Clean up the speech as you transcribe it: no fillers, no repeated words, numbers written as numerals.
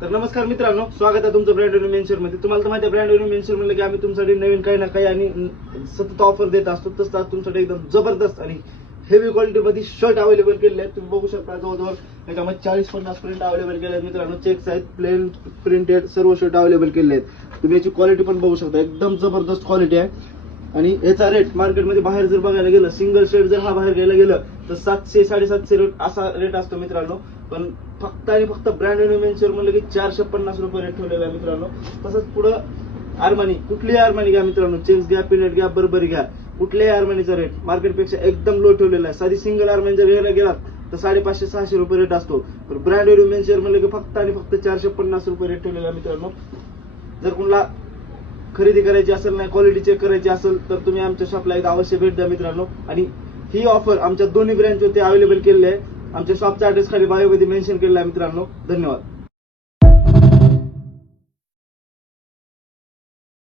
तर नमस्कार मित्रांनो, स्वागत आहे तुमचं ब्रँड न्यू मेन्शन मध्ये. तुम्हाला तर माहिती आहे ब्रँड न्यू मेन्शन म्हणलं की आम्ही तुमच्यासाठी नवीन काही ना काही आणि सतत ऑफर देत असतो. तसं आज तुमच्यासाठी एकदम जबरदस्त आणि हेवी क्वालिटी मध्ये शर्ट अवेलेबल केले आहेत. तुम्ही बघू शकता जवळजवळ याच्यामध्ये 40-50 प्रिंट अवेलेबल केले आहेत मित्रांनो. चेक्स आहेत, प्लेन प्रिंटेड सर्व शर्ट अवेलेबल केले आहेत. तुम्ही याची क्वालिटी पण बघू शकता, एकदम जबरदस्त क्वालिटी आहे. आणि याचा रेट मार्केटमध्ये बाहेर जर बघायला गेलं, सिंगल शर्ट जर हा बाहेर घ्यायला गेलं तर 700-750 रेट असा रेट असतो मित्रांनो. पण फक्त आणि फक्त ब्रँड न्यू मेन्शन म्हणलं की 450 रुपये रेट ठेवलेला आहे मित्रांनो. तसंच पुढं आर्मानी, कुठलीही आर्मानी घ्या मित्रांनो, चेक्स घ्या, पिनट घ्या, बर्बरी घ्या, कुठल्याही आर्मानीचा रेट मार्केटपेक्षा एकदम लो ठेवलेला आहे. साधी सिंगल आर्मानी जर घ्यायला गेलात तर 550-600 रुपये रेट असतो. पण ब्रँड न्यू मेन्शन म्हणलं की फक्त आणि फक्त 450 रुपये रेट ठेवलेला आहे मित्रांनो. जर कुणाला खरेदी करायची असेल, नाही क्वालिटी चेक करायची असेल तर तुम्ही आमच्या शॉपला एकदा अवश्य भेट द्या मित्रांनो. आणि ही ऑफर आमच्या दोन्ही ब्रँचवरती अवेलेबल केलेली आहे. आमच्या शॉपचा ऍड्रेस खाली बायोमध्ये मेन्शन केलेला आहे मित्रांनो. धन्यवाद.